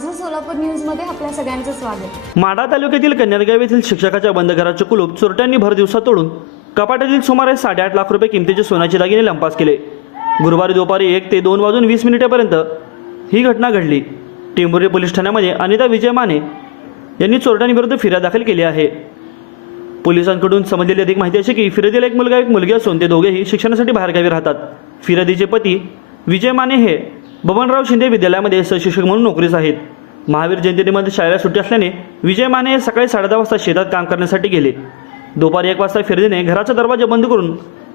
माझं सोलापूर न्यूजमध्ये आपल्या सगळ्यांचं स्वागत। माढा तालुक्यातील कन्यारगाव येथील शिक्षकाच्या बंद घराचे कुलूप चोरट्यांनी भर दिवसात तोडून कपाटातील सुमारे 8.5 लाख रुपये किमतीचे सोन्याचे दागिने लंपास केले। गुरुवारी दुपारी 1 ते 2:20 पर्यंत ही घटना घडली। टेंभुर्णी पोलीस ठाण्यामध्ये अनिता विजय माने यांनी चोरट्यांविरुद्ध फिर्याद दाखल केली आहे। पोलिसांकडून समजलेली अधिक माहिती अशी की फिर्यादीला एक मुलगा एक मुलगी असून ते दोघेही शिक्षणासाठी बाहेरगावी राहतात। फिर्यादीचे पती विजय माने हे बबनराव शिंदे विद्यालयामध्ये सहशिक्षक म्हणून नोकरीस आहेत। महावीर जयंतीनिमित्त शाळेला सुट्टी असल्याने विजय माने हे सकाळी 10:30 वाजता शेतात काम करण्यासाठी गेले। दुपारी 1 वाजता फिर्यादीने घराचा दरवाजा बंद करून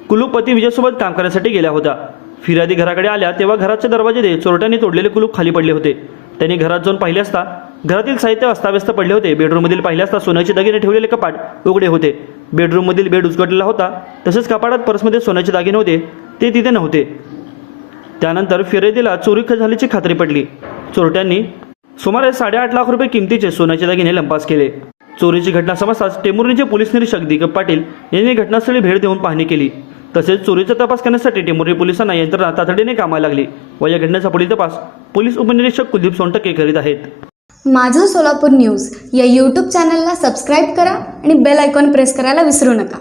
कुलूप पती विजयसोबत काम करण्यासाठी गेला होता। फिर्यादी घराकडे आल्या तेव्हा घराच्या दरवाजाने चोरट्यांनी तोडलेले कुलूप खाली पडले होते। त्यांनी घरात जाऊन पाहिले असता घरातील साहित्य अस्ताव्यस्त पडले होते। बेडरूममधील पाहिले असता सोन्याचे दागिने ठेवलेले कपाट उघडे होते। बेडरूममधील बेड उचकटलेला होता। तसेच कपाटात पर्समध्ये सोन्याचे दागिने होते ते तिथे नव्हते। त्यानंतर फिर्यादीला चोरी झाल्याची खात्री पडली। चोरट्यांनी सुमारे 8.5 लाख रुपये किमतीचे सोन्याचे दागिने लंपास केले। चोरीची घटना समजताच टेंभुर्णीचे पोलीस निरीक्षक दीपक पाटील यांनी घटनास्थळी भेट देऊन पाहणी केली। तसेच चोरीचा तपास करण्यासाठी टेंभुर्णी पोलिसांना यंत्रणा तातडीने कामाला लागली व या घटनेचा पुढील तपास पोलीस उपनिरीक्षक कुलदीप सोनटके करीत आहेत। माझं सोलापूर न्यूज या यूट्यूब चॅनलला सबस्क्राईब करा आणि बेल आयकॉन प्रेस करायला विसरू नका।